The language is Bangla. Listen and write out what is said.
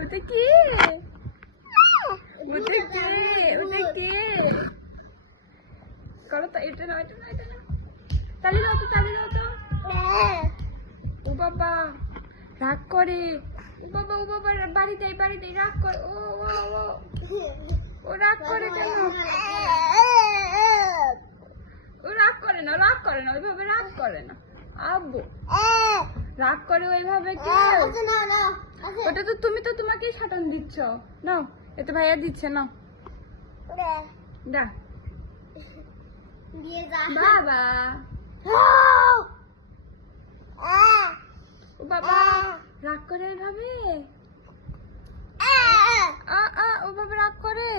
ওটা কি? ওটা কে? ওটা কে? করো তো, এটা না, এটা না, এটা না। তালি দাও তো, তালি দাও তো। ও বাবা রাগ করে। ও বাবা, ও বাবা বাড়িতে রাগ করে। ও ও ও ও রাগ করে কেন? ও রাগ করে না, রাগ করে না, ওইভাবে রাগ করে না। আব্বু রাগ করে ওইভাবে কি? ওটা তো তুমি তো তোমাকেই সাটান দিচ্ছ। নাও, এতে ভাইয়া দিচ্ছে, নাও দা বাবা। ও বাবা রাগ করে ওইভাবে। ও বাবা রাগ করে।